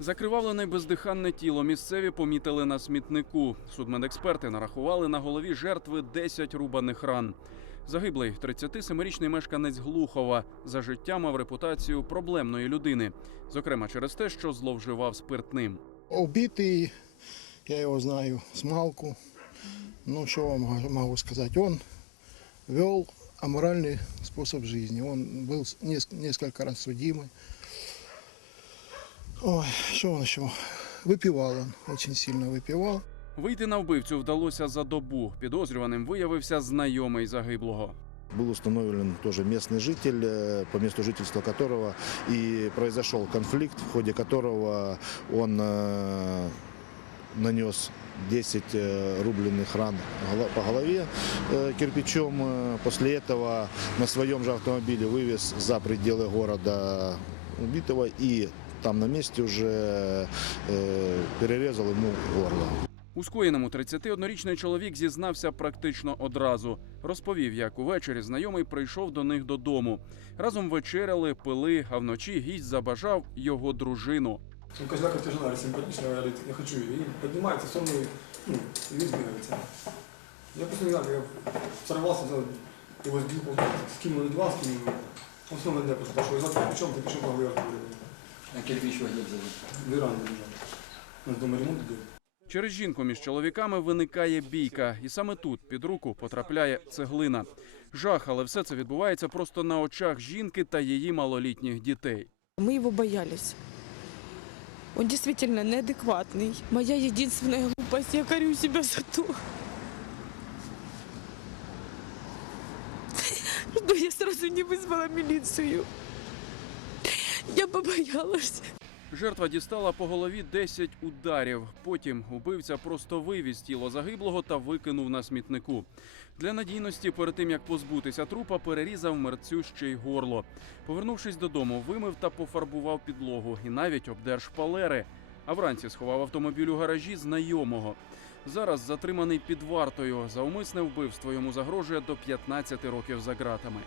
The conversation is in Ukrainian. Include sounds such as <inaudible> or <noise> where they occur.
Закривавлене бездиханне тіло місцеві помітили на смітнику. Судмедексперти нарахували на голові жертви 10 рубаних ран. Загиблий 37-річний мешканець Глухова за життя мав репутацію проблемної людини, зокрема через те, що зловживав спиртним. Убитый, я его знаю, с малку. Ну, что вам мо- могу сказать? Он вел аморальный способ жизни. Он был с- неск- несколько раз судимый. Ой, что он еще? Выпивал он, очень сильно выпивал. Вийти на вбивцю вдалося за добу. Підозрюваним виявився знайомий загиблого. Был установлен тоже местный житель, э, по месту жительства которого и произошел конфликт, в ходе которого он э, нанес 10 э, рубленых ран голо- по голове э, кирпичом. Э, После этого на своем же автомобиле вывез за пределы города убитого и там на месте уже э, перерезал ему горло. У скоєному 31-річний чоловік зізнався практично одразу. Розповів, як увечері знайомий прийшов до них додому. Разом вечеряли, пили, а вночі гість забажав його дружину. Ну, Козляк это жена симпатичная, говорит, я хочу ее. И поднимается со мной, ну, и весь двигается. Я просто не знаю, я сорвался, взял, его сбил, просто скинул на диван, скинул. Он снова на меня просто пошел, и завтра причем ты причем головой открыл. А кирпич воде взяли. Веранду лежал. У нас дома ремонт делают. Через жінку між чоловіками виникає бійка, і саме тут під руку потрапляє цеглина. Жах, але все це відбувається просто на очах жінки та її малолітніх дітей. Мы его боялись. Он действительно неадекватный. Моя единственная глупость, я корю себя за то, <laughs> что я сразу не вызвала милицию. Я побоялась. Жертва дістала по голові 10 ударів. Потім убивця просто вивіз тіло загиблого та викинув на смітнику. Для надійності, перед тим як позбутися трупа, перерізав мерцю ще й горло. Повернувшись додому, вимив та пофарбував підлогу і навіть обдер шпалери. А вранці сховав автомобіль у гаражі знайомого. Зараз затриманий під вартою. За умисне вбивство йому загрожує до 15 років за ґратами.